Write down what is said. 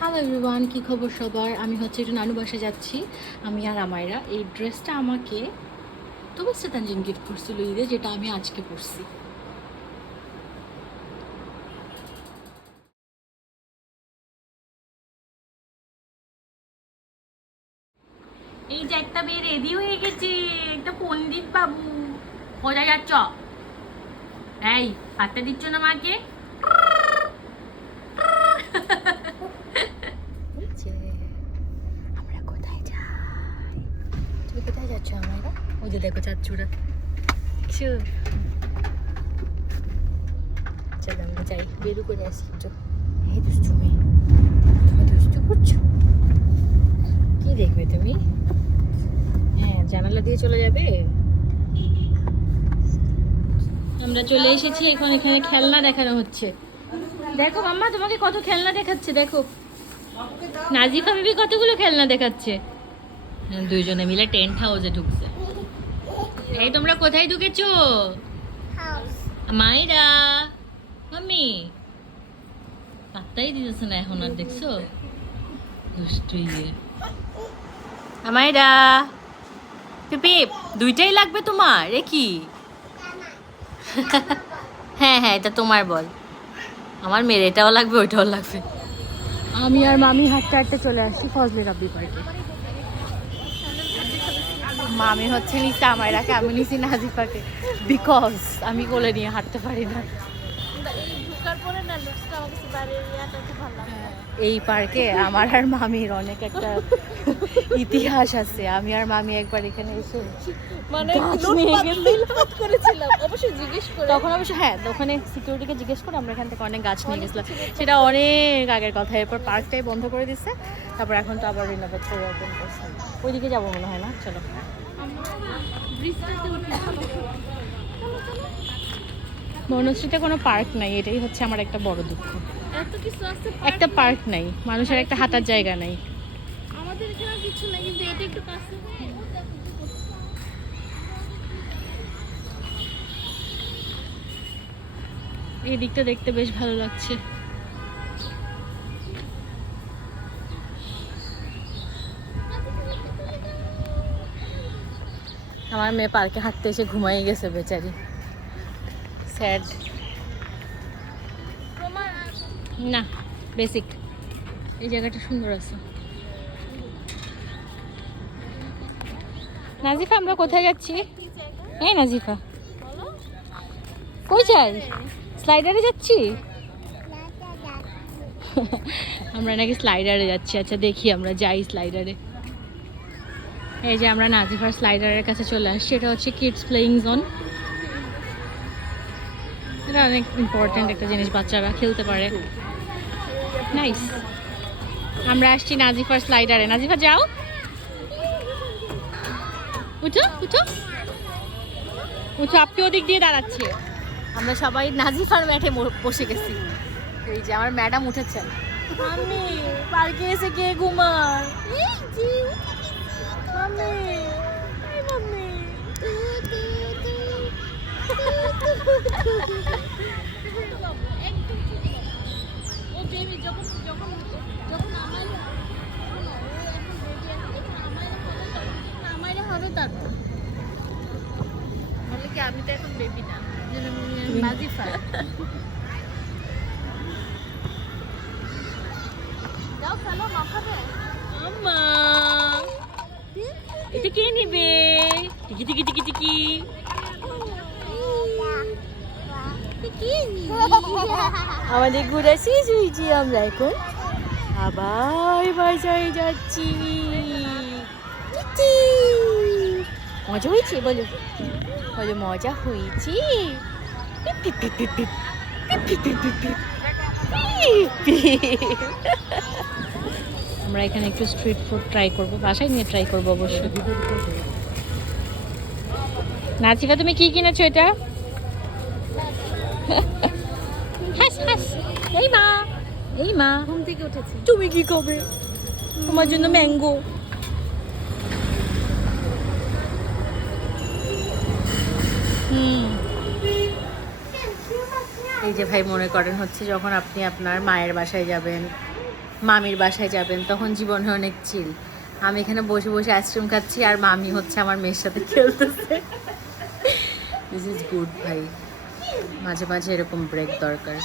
Hello everyone, কী খবর সবার? আমি হচ্ছে একটু নানু বাসায় যাচ্ছি। আমি আর আমায়রা এই ড্রেসটা আমাকে তবুসে তানজিন গিফট করছিল ঈদে, যেটা আমি আজকে পরছি। এই যে একটা মেয়ে রেডি হয়ে গেছে, একটা পণ্ডিত বাবু। কোথায় যাচ্ছ? এই হাতটা দিচ্ছ না মাকে? আমরা কোথায় যাই? তুমি কোথায় যাচ্ছ আমায়রা? ওই যে দেখো চাঁদচূড়া। চলো আমরা যাই, বেরু করে আসি একটু। এই দুষ্টু মেয়ে, তুমি দুষ্টু করছো? কি দেখবে তুমি? হ্যাঁ, জানালা দিয়ে চলে যাবে। আমরা চলে এসেছি, এখন এখানে খেলনা দেখানো হচ্ছে। দেখো মাম্মা, তোমাকে কত খেলনা দেখাচ্ছে দেখো। নাজিফা বিবি কতগুলো খেলনা দেখাচ্ছে। দুইজনে মিলে টেন্ট হাউসে ঢুকছে। এই তোমরা কোথায় ঢুকেছো? মাইরা, মাম্মি পাত্তাই দিতেছে না এখন আর, দেখছো? দুষ্টু ইয়ে। আমাইরা পিপি, দুইটাই লাগবে তোমার? এ কি? হ্যাঁ হ্যাঁ, এটা তোমার বল। আমার মেয়ের এটাও লাগবে, ওইটাও লাগবে। আমি আর মামি হাঁটতে হাঁটতে চলে আসছি ফজলে রাব্বি পার্কে। মামি হচ্ছে নিচে, আমায়রাকে আমি নিচে নাজিফাকে, বিকজ আমি কোলে নিয়ে হাঁটতে পারি না। এই পার্কে আমার আর মামির অনেক একটা ইতিহাস আছে। আমি আর মামি একবার এখানে এসে মানে তখন অবশ্য হ্যাঁ, ওখানে সিকিউরিটিকে জিজ্ঞেস করে আমরা এখান থেকে অনেক গাছ নিয়ে গেছিলাম। সেটা অনেক আগের কথা। এরপর পার্কটাই বন্ধ করে দিচ্ছে, তারপর এখন তো আবার রিনোভেট করে ওপেন করছে। ওইদিকে যাবো মনে হয় না, চলো। বনশ্রীতে কোনো পার্ক নাই, এটাই হচ্ছে আমার একটা বড় দুঃখ। একটা পার্ক নাই, মানুষের একটা হাঁটার জায়গা নাই। আমাদের এখানে কিছু নাই, কিন্তু এটা একটু কাছে। এই দিকটা দেখতে বেশ ভালো লাগছে। আমার মেয়ে পার্কে হাঁটতে এসে ঘুমাই গেছে বেচারি, স্যাড। না, বেসিক। এই জায়গাটা সুন্দর আছে। নাজিফা, আমরা কোথায় যাচ্ছি? এই নাজিফা, কই যাই? স্লাইডারে যাচ্ছি। আমরা নাকি স্লাইডারে যাচ্ছি। আচ্ছা দেখি, আমরা যাই স্লাইডারে। এই যে আমরা নাজিফার স্লাইডারের কাছে চলে আসছি। এটা হচ্ছে কিডস প্লেয়িং জোন। এটা অনেক ইম্পর্টেন্ট একটা জিনিস, বাচ্চারা খেলতে পারে। নাইস। আমরা আসছি নাজিফার স্লাইডারে। নাজিফা যাও, উঠো উঠো উঠো। আপনি ওদিক দিয়ে দাঁড়াচ্ছে। আমরা সবাই নাজিফার ম্যাটে বসে গেছি। এই যে আমার ম্যাডাম উঠেছেন। মাম্মি, পার্কে এসে কে ঘুমায়? এই যে মাম্মি, এই মাম্মি। আমি তো এখন বেবি না, নাজিফা। যাও খেলো, মা খাবে। আম্মা, এটা কে নিবে? টিকি টিকি টিকি টিকি। আমাদের ঘোরা শেষ হয়েছি, আমরা এখন আবার বাসায় যাচ্ছি। মজা হয়েছে? বলো বলো, মজা হয়েছে। আমরা এখানে একটু স্ট্রিট ফুড ট্রাই করবো, বাসায় নিয়ে ট্রাই করবো অবশ্যই। নাজিফা, তুমি কি কিনেছো এটা? হাস হাস। এই মা, এই মা, ঘুম থেকে উঠেছি। তুমি কি খাবে? তোমার জন্য ম্যাঙ্গো। এই যে ভাই, মনে করেন হচ্ছে যখন আপনি আপনার মায়ের বাসায় যাবেন মামির বাসায় যাবেন, তখন জীবনে অনেক চিল। আমি এখানে বসে বসে আইসক্রিম খাচ্ছি আর মামি হচ্ছে আমার মেয়ের সাথে খেলতেছে। দিস ইজ গুড ভাই, মাঝে মাঝে এরকম ব্রেক দরকার।